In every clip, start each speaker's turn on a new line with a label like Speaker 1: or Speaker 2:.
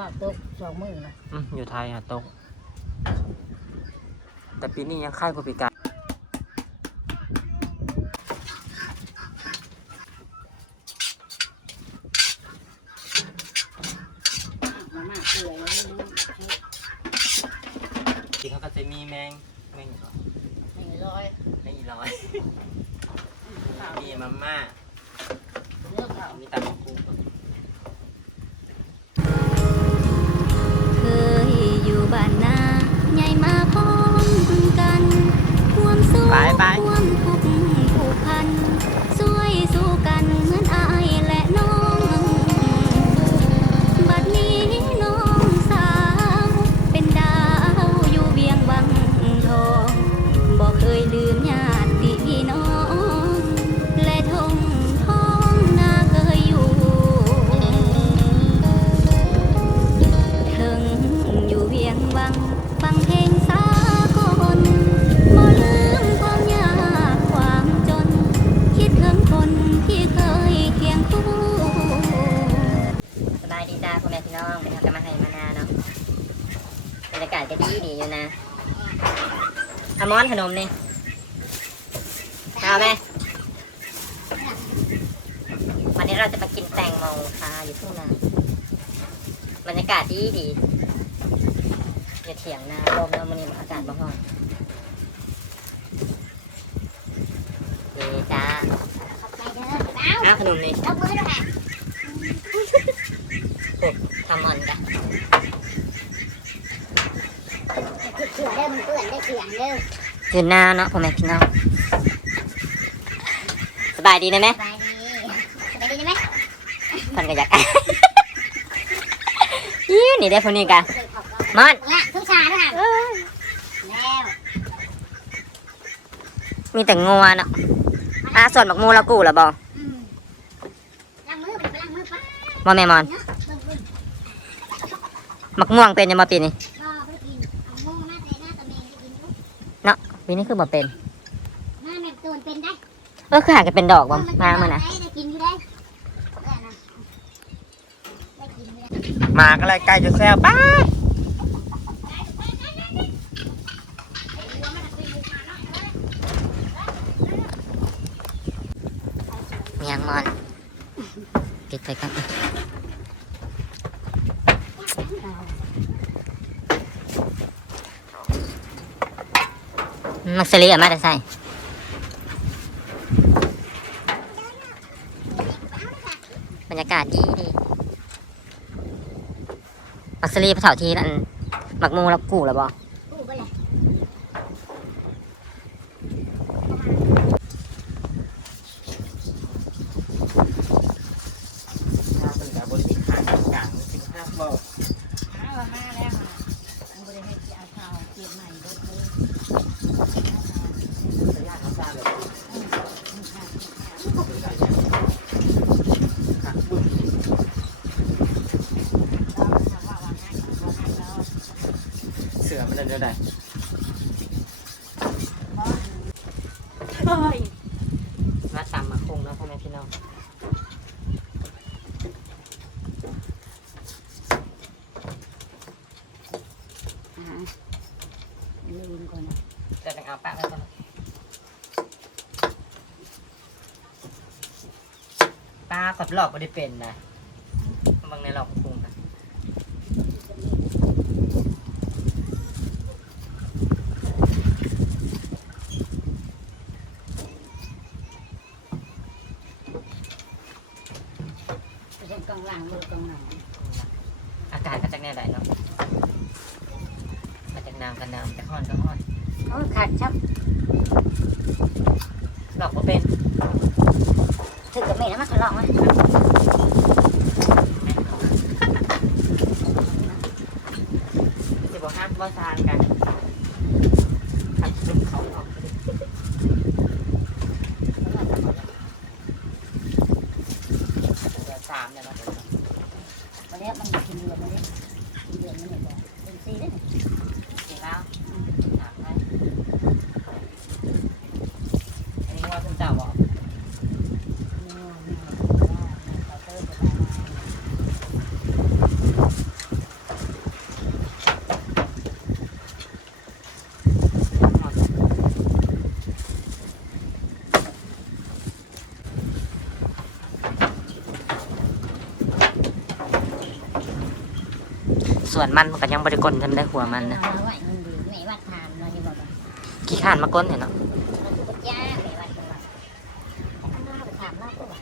Speaker 1: ว่าตกสองมือนะ
Speaker 2: อืมอยู่ไทยฮะตก แต่ปีนี้ยังค่ายผู้พิการ
Speaker 1: น
Speaker 2: ขนม
Speaker 1: นี่
Speaker 3: เอา
Speaker 2: ไห
Speaker 3: มวันนี้เรา
Speaker 4: จะมากินแตงโมค่ะอยู่ทุ่งนาบรรยากาศดีดีอย่าเถียงนะลมแล้วมันนี่อากาศบ้ห้อนนี่จ้า
Speaker 3: ขอบใจเด้อเอ้า
Speaker 4: อ้าวขนมนี่
Speaker 3: ยกมือด้วยค่ะ
Speaker 4: ทำมอนกัน
Speaker 3: เสือเด้อมันเปื้อนได้เสียงเด้อ
Speaker 4: อยู่หน้าเนาะพ่อแม่พี่น้องสบายดีนะแม่
Speaker 3: สบายดีสบายดีไหม
Speaker 4: คนก็อยากยี่นี่ได้พวกนี้กันมอน
Speaker 3: ละทุกชาด้วยค่ะแล้ว
Speaker 4: มีแต่งัวเนาะอะส่วนบักมูเรากูเหรอบอ
Speaker 3: อืมล้างมือไปล้างมือปะ
Speaker 4: บอแม่มอน
Speaker 3: เนาะเบิ่งเบิ่ง
Speaker 4: มักม่วงเป็นยังมาปีนี้
Speaker 3: ก็ไปกินเอาโม่มาใส่หน้าตะเมงไปกินทุก
Speaker 4: ปีนี้คือบ่เป็น
Speaker 3: หน้าแม่ตูนเป็นได้
Speaker 4: เออคือหากันเป็นดอกบ่มาเมื่อน่ะ
Speaker 3: ได้กินอยู่ได้ได้นะได้กินอยู่ได้
Speaker 2: หมากอะไรไก่จะแซวป้าด
Speaker 4: มียังมอนปิดไปกัน มักสลีอะมาแต่ใส่บรรยากาศดีดีมักสลีพระเถาทีนั่นมักมูรับกูแล้วบอ
Speaker 3: กไปเลย
Speaker 2: ถ้าเป็นการบริหารกลางสิบห้าบอก
Speaker 1: เอามาแล้วค่ะมันบริให้เอาข้าวเก็บใหม่เบิดเลย
Speaker 2: สัญญาณเขาสร้างเลยค่ะบุญเสือมันจะเดินได้
Speaker 4: มาตำมาคงเนาะพ่อแม่พี่น้อง
Speaker 1: อ่าลืมก่อนนะ
Speaker 4: จะต้องเอาปะไว้ก่อนป้าขดหลอกไม่ได้เป็นนะบางในหลอกคุงนะ
Speaker 1: ไปเห็นกองล่างมือกองหนัง
Speaker 4: อากาศก็จากแนวใดเนาะมาจากน้ำกันน้ำจากห้อนก็ห้อน
Speaker 1: โอ้ยขาดชับ
Speaker 4: หลอกบ่เป็น
Speaker 3: ถึงกับเม่แล้วมาทดลองไห
Speaker 4: มบห้าบ่ซานกันทำเป็นเขาออกเดือนสามเนี่ยเนาะ
Speaker 1: วันนี้มันกินเดือนวันนี้กินเดือนมันเนี่ยบอกเป็นซีได้
Speaker 4: จริงแล้วถามให้อันนี้ว่าคุณเจ้าบอก
Speaker 1: เคาน์เตอร์ไปได้
Speaker 4: ส่ วนมันมันก็ยังบริกลทำได้หัวมันนะ
Speaker 3: เอาไว้มันดีแม่วัดทานเราจะบอกว่า
Speaker 4: ขี้ข้านมาก้นเห็นเนาะ
Speaker 3: เราคือปัญญาแม่วัดกันว่าอันน่าไปถามเราตัว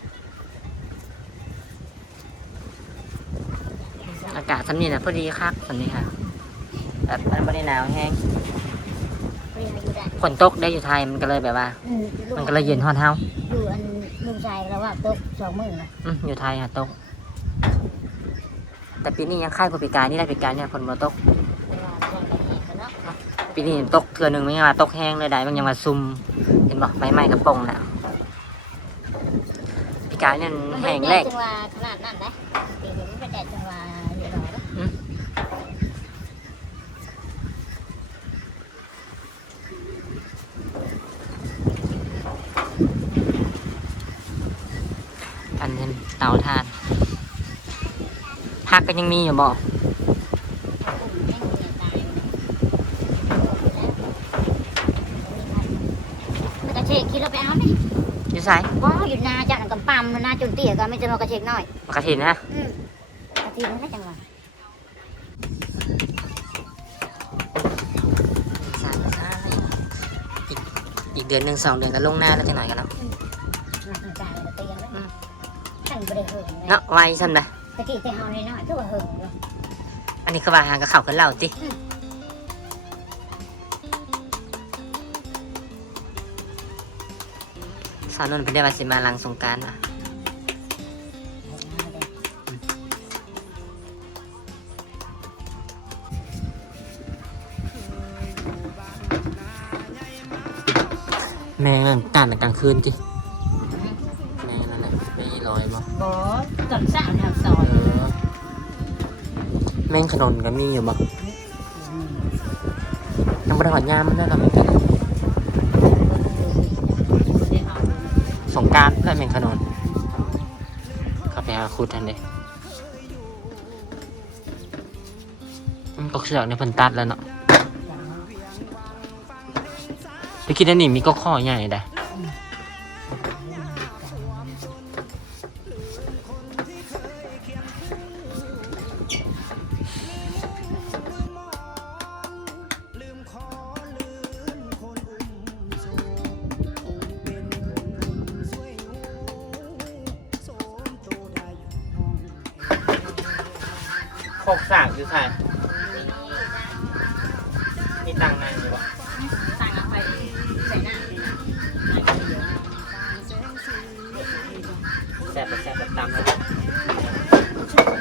Speaker 4: อากาศสันนี้นะพอดีครับสันนี้ค่ะแบบมันไม่ได้หนาวแห้ง
Speaker 3: เรียนอยู่ได้
Speaker 4: ฝนตกได้อยู่ไทยมันก็เลยแบบว่า
Speaker 3: อืม
Speaker 4: มันก็เลยเย็นฮอนเฮา
Speaker 3: อยู่อันลุงชายเราว่าตกสองมือนะ
Speaker 4: อืมอยู่ไทยอะตก แต่ปีนี้ยังค่ายผู้พิการนี่ได้พิการเนี่ยคนมาตก
Speaker 3: ปีนี้
Speaker 4: ตกเทือหนึ่งไม่มาตกแห้งเลยได้มันยังมาซุ่มเห็นบอกไม้ไม้กระปงแล้วปีการเนี่ยแห้งแรก
Speaker 3: จังหวะขนาดนั้นนะปีนี้มันเป็นแดดจังหวะ อื
Speaker 4: ม อันนี้เตาทานพักก็ ยังมีอยู่บ่
Speaker 3: กลุ่มแม่งเนี่ยตายเลยมันกระเชกคิดเราไปเอาไหม
Speaker 4: อยู่ไส
Speaker 3: ว้าวอยู่นาจากนั้นกำปั๊มนาจนเตี้ยก็ไม่จะมากระเชกน้อย
Speaker 4: มากระถินนะ
Speaker 3: อืมกระทิงนะจังหวะ
Speaker 4: สายสายอีกอีกเดือนหนึ่งสองเดือนก็ลงหน้าแล้วจังหน่อยกันเนาะ
Speaker 3: มันจ่ายกระเตียงเลยท่านบริเหิงเลย
Speaker 4: เนาะไวซ้ำนะ
Speaker 3: ตะกี้แต่เฮาในน้อยก็ว่าเหิงเลย
Speaker 4: อันนี้คือว่าหางกับเข่าขึ้นเล่าติสาวนนท์เพิ่นได้มาสิมาหลังสงกรารอะแมงนั่นการกลางคืนติแมงนั่นแหละไม่ลอยบ่
Speaker 3: บ่ กับสาวทางซอ
Speaker 4: ยแม่งขนนก็มีอยู่บ่ยังบ่ได้หอดยามมันได้หรอแมงขนนสงการเพื่อนแม่งขนนเข้าไปหาคุดทันเด้มันก็เสือกในเพิ่นตัดแล้วเนาะไปคิดอันนี้มีก็ข้อใหญ่ได้ กสากอยู่ใส่มีตังค์นั่งอยู่บ่
Speaker 3: ต่างเอาไปใส่หน้า
Speaker 4: แซ่บแซ่บแบบตำแล้ว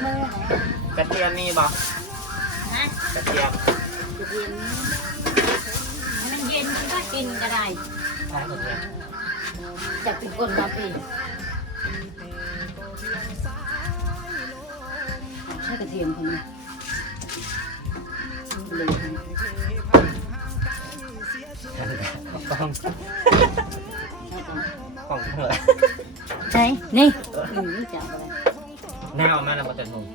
Speaker 3: เมื่อไหร่
Speaker 4: กระเทียมมีบ่
Speaker 3: นะ
Speaker 4: กระเทียม
Speaker 3: จะเย็นให้มันเย็นมันก็กินก็ได้
Speaker 4: ใช่กระเทียม
Speaker 3: จะเป็นคนมาปี ใช่กระเทียมคนนี้เลย
Speaker 4: กล้องกล้องเหรอ
Speaker 3: ใช่นี่มึงรู้จักอะไร
Speaker 4: หน้าออกมาแล้วมันจะนุ่ม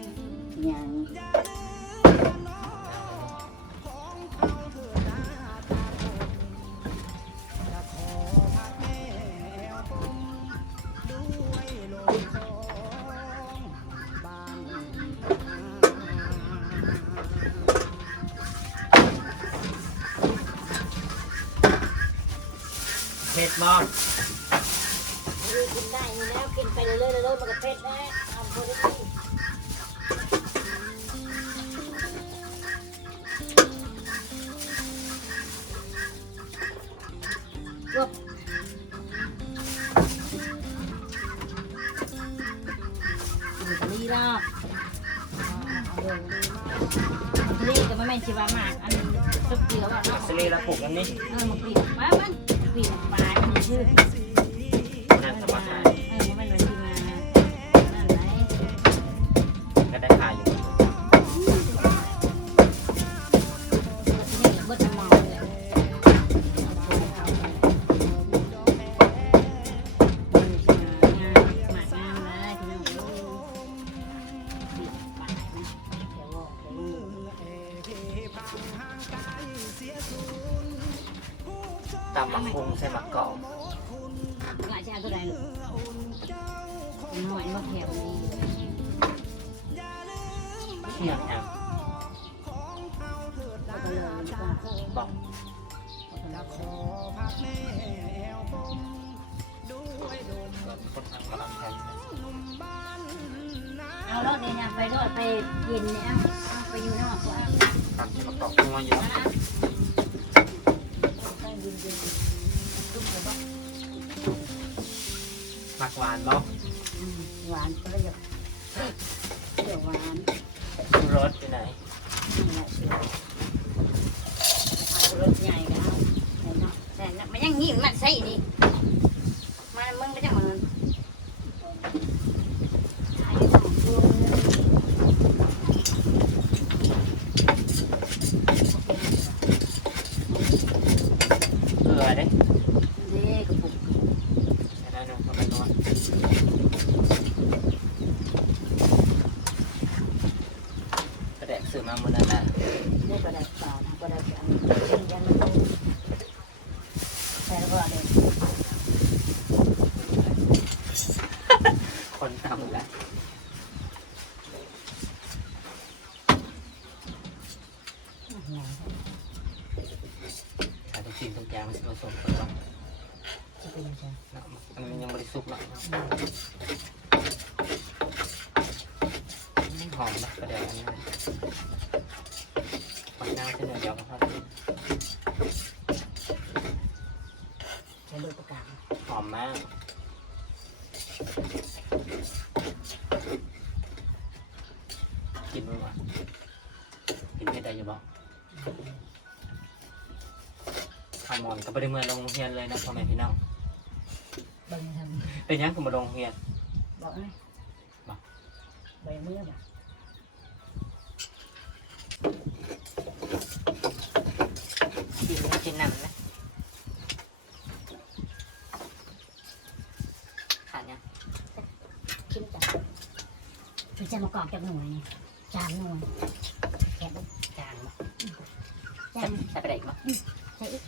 Speaker 3: อย่าง ลีลาบอิตาลีก็ไม่แม่นชิวามากอันนี้ตกเกลือว่าเนาะ
Speaker 4: สลีแล้วปลูกอันนี้
Speaker 3: เออมาปีกมาบ้านปีกปลายมันชื่อ หลา
Speaker 4: ตั
Speaker 3: วใดหน่อยมาแถวนี้
Speaker 4: เที่ยงครับ
Speaker 1: บอกคนทางกำลังแทน
Speaker 3: เอารถเนี่ยนะไปรถไปกินเนี่ยไปอยู่นอกก็เอา
Speaker 1: ตัดที่ประกอบงัวอยู่ หมักหวานเนาะ
Speaker 3: หวานก็เลยเดี๋ยวหวาน
Speaker 1: ชูรสไปไหน
Speaker 3: นี่แหละสิเอารถใหญ่ก็เอาเนาะแต่มันยังหิ้วมันใส่ดิมามึงก็จะเหมือน
Speaker 1: เกลือเด้
Speaker 3: นี่กระปุก
Speaker 1: อันนั้นทำไมนวลกระแดกซื้อมาเมื่อนั้นนะ
Speaker 3: นี่ก็ได้เปล่านะก็ได้อันนี้เป็นยันมันต้องแต่ก็เด็ก
Speaker 1: คนทำแล้วถ้าทุกสิ่งทุกอย่าง มันผสมกันเนาะ
Speaker 3: จะเป็นยังไง
Speaker 1: เนาะมันยังบริสุทธิ์เนาะหอมนะกระเดกอันนี้มันน่าจะเหนือเดียวกับเขา
Speaker 3: จะดูประกาศ
Speaker 1: หอมมาก ยนเลยนะพ่อแม่พี่น้อง
Speaker 3: บังท
Speaker 1: เป็นยังก็มาลงเรียนำ
Speaker 3: บอกไหมใบเมื่อบ่
Speaker 1: กินไม่กินน้ำนะขาดยัง
Speaker 3: คิดจ้ะคือจะมากรอกจากหน่วยนี่จามหน่วยแกะบุ๊ก
Speaker 1: จางมั้ย
Speaker 3: จาม
Speaker 1: ใส่ไปได้อีกมั้ย
Speaker 3: ใช่อีก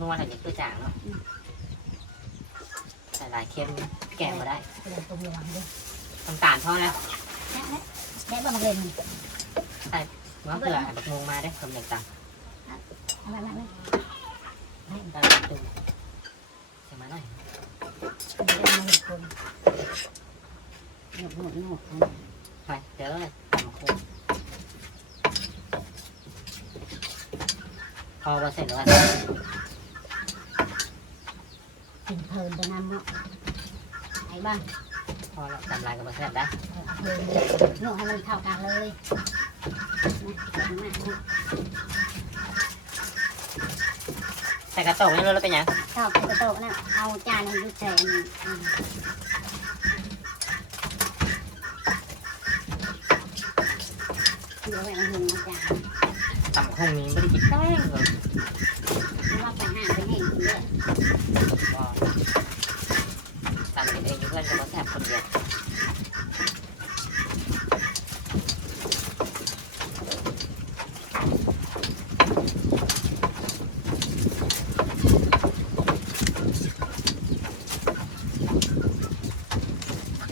Speaker 1: นัวอะไรอย่างคือจางเนาะใส่ลายเค็มแกงมาได้
Speaker 3: เดินตรงระวังด้วย
Speaker 1: น้ำตาลเท่านะ
Speaker 3: แค่นั้นแค่ว่ามันเล่น
Speaker 1: เมื่อเผื่อบักมงมาได้คำหนึ่งตัง
Speaker 3: อะไรนั่นเลย
Speaker 1: ตาตึงใช่ไหมหน่อย
Speaker 3: เดินมาเห็นคนหนวดหนวดหนวด
Speaker 1: ไปเดี๋ยวเลยตำคูพอเราเสร็จแล้ว
Speaker 3: กินเพลินตรงนั้นเนาะไอ้บ้าง
Speaker 1: พอเราทำลายกับมันเสร็จได้
Speaker 3: เพลินหนวดให้มันเท่ากันเลย
Speaker 1: ใส่กระโตกนี่เราเป็นยัง
Speaker 3: เข้าไปกระโตกนะเอาจานให้ลูกชายอันนี้อืมเดี๋ยวไว้เอาหุงมาจาน
Speaker 1: ตำคงนี้ไม่ได้กินแป้งเลย
Speaker 3: เพราะว่าไปห้างไปเห็นเยอะ
Speaker 1: ก็ตำกินเองอยู่เพื่อนก็มาแสบคนเดียว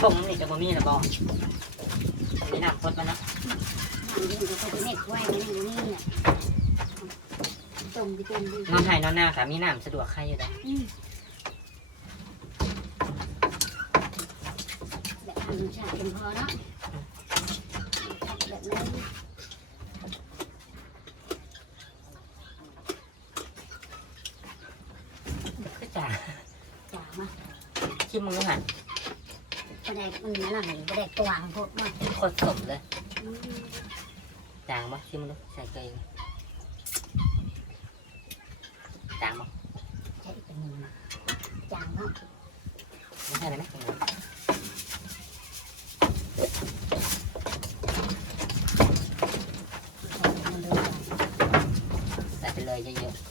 Speaker 1: ผมนี่จะบ่มีนะบอมีน้ำพดมานะ
Speaker 3: น้ำเย็นก็ไปเน็ตไว้ในนี้เนี่ยต้มไปต้มดี
Speaker 1: นอนไทยนอนหน้าค่ะมีน้ำสะดวกใครอยู่ได้
Speaker 3: อืมแบบธรรมชาติเป็นพอเนาะแบบนั้น
Speaker 1: ก็จ่า
Speaker 3: จ่ามา
Speaker 1: ขี้มือหัน
Speaker 3: ประแดกมันนั่นอะไรประแด กตวางพวกมัน
Speaker 1: โคตรสมเลยจางปะขี้มือดูใส่เกลือจางปะ
Speaker 3: ใช้เป็นมือจางเนาะ
Speaker 1: ไม่ใช่เลยไหมใส่ไปเลยเยอะๆ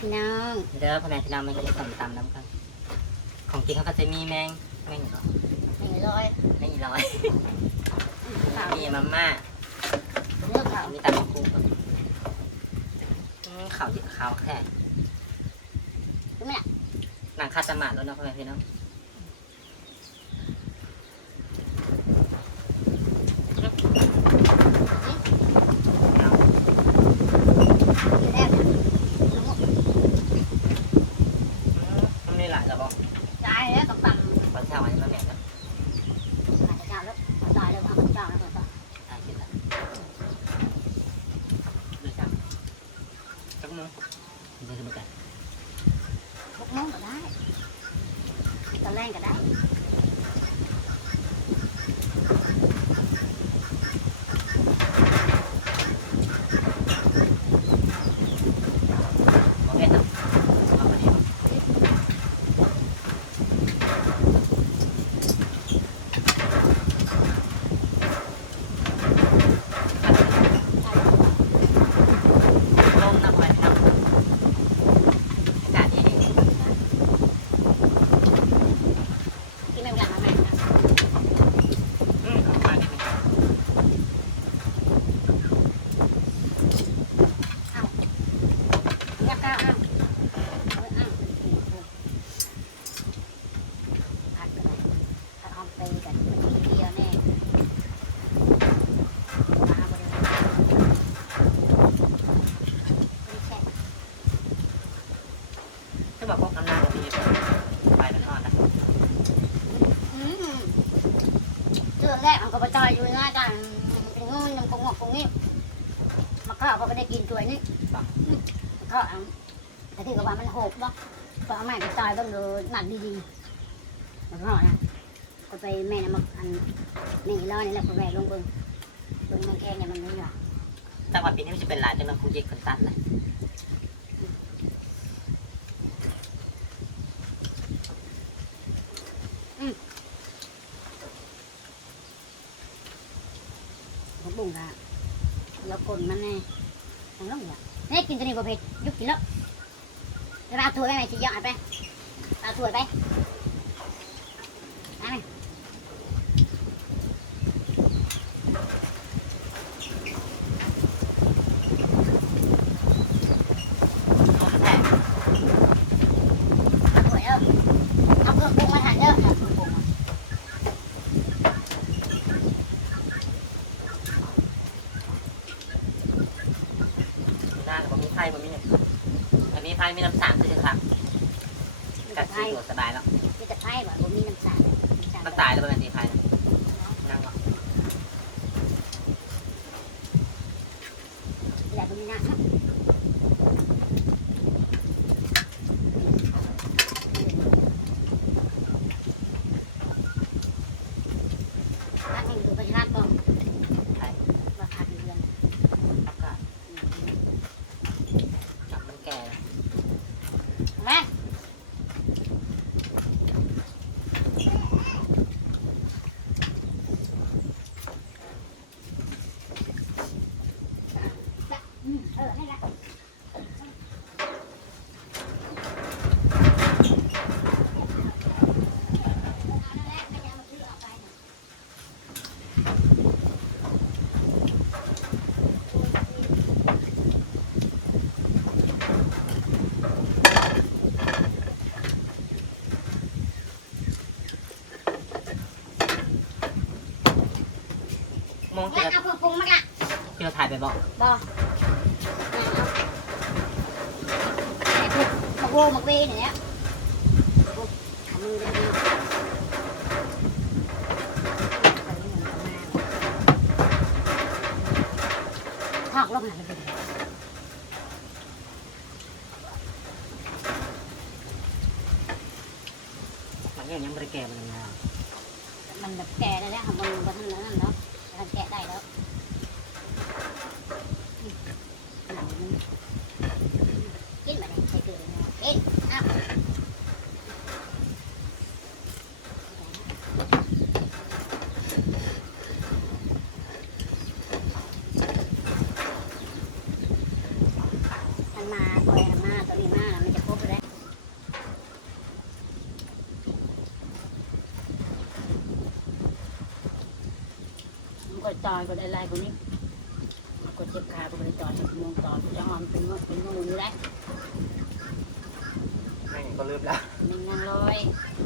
Speaker 3: พี่น้อง
Speaker 4: เด้อพ่อแม่พี่น้องมากินส้มตำน้ำกัน ของกินเขาก็จะมีแมงแมงเหรอ
Speaker 3: หนึ่งร้อย
Speaker 4: แมงมีร้อยมีมาม่า
Speaker 3: เลือขา
Speaker 4: มีตำมะกรูดข่าวเยอะข่าวแค่
Speaker 3: ไหม่
Speaker 4: หนังคาสมาดแล้วเนาะพ่อแม่พี่น้อง หมักดีๆหมัก
Speaker 3: ห่อ
Speaker 4: นะก็
Speaker 3: ไปแม่นะหมักอันนี่ลออนี่แหละคุณแม่ลงเบิ้งบิ้งมันแค่เนี่ยมันไม่หรอก
Speaker 4: จังหวะปีนี้มันจะเป็นลายจังหวะคุณเย็กคนตัดเลย
Speaker 3: ผมบุ้งละแล้วกลมันไงมันลงอะนี่กินตัวนี้บ่เผ็ดยุกกินแล้วแล้เอาถั่วไปไหน
Speaker 4: สิยอ
Speaker 3: ดไป Ờ, à, thổi bay
Speaker 4: ไปบอก
Speaker 3: บอมักโลมักเวอย่างเงี้
Speaker 1: ย
Speaker 3: ถอดกลงหาไปเลย มันมาตัวนี้มาตัวนี้มามันจะครบไปได้มันก็จอยก็ได้ไล่คนนี้มันก็เจ็บขาก็ไปจอยเป็นมงต่อจะหอมเป็นมงเป็นมงอยู่ได้
Speaker 1: แม่งก็ลืมแล้ว
Speaker 3: หนึ่งนางลอย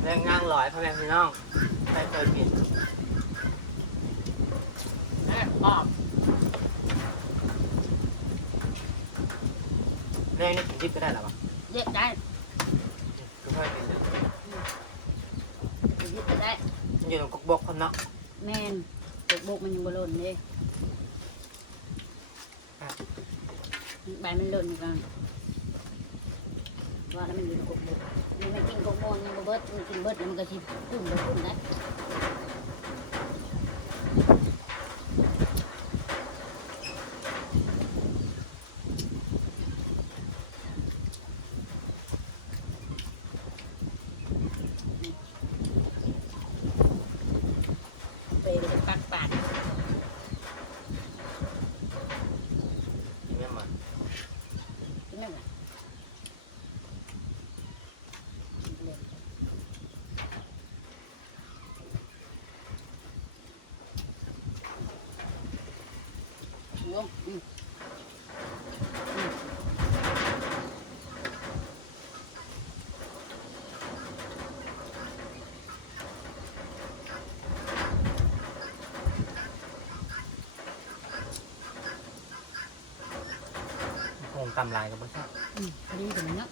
Speaker 1: เรื่องย่างลอยพ่อแม่พี่น้องไม่เคยกิน
Speaker 3: แม่ปอบ
Speaker 1: เรื่องนี้กินดิบก็ได้หรอวะ
Speaker 3: เด็กได้
Speaker 1: คือเพื่อนกิน
Speaker 3: ยึดก็ได้
Speaker 1: มันอยู่ตรงกกบกคนเนาะ
Speaker 3: แม่นตกบกมันยังบหล่นเลยใบมันหล่นกันว่าแล้วมันอยู่ในกกบกมันไม่กินกกบกยังบ่เบิดมันกินเบิดแล้วมันก็ชิพุ่มไปพุ่มได้ไปเลยปักปาด
Speaker 1: กินไม่หมด
Speaker 3: กินไม่ไหวเลย ลงอืม
Speaker 1: คงตำลายกับไม่ชอบ
Speaker 3: อืมนี่
Speaker 1: ตรงเนาะ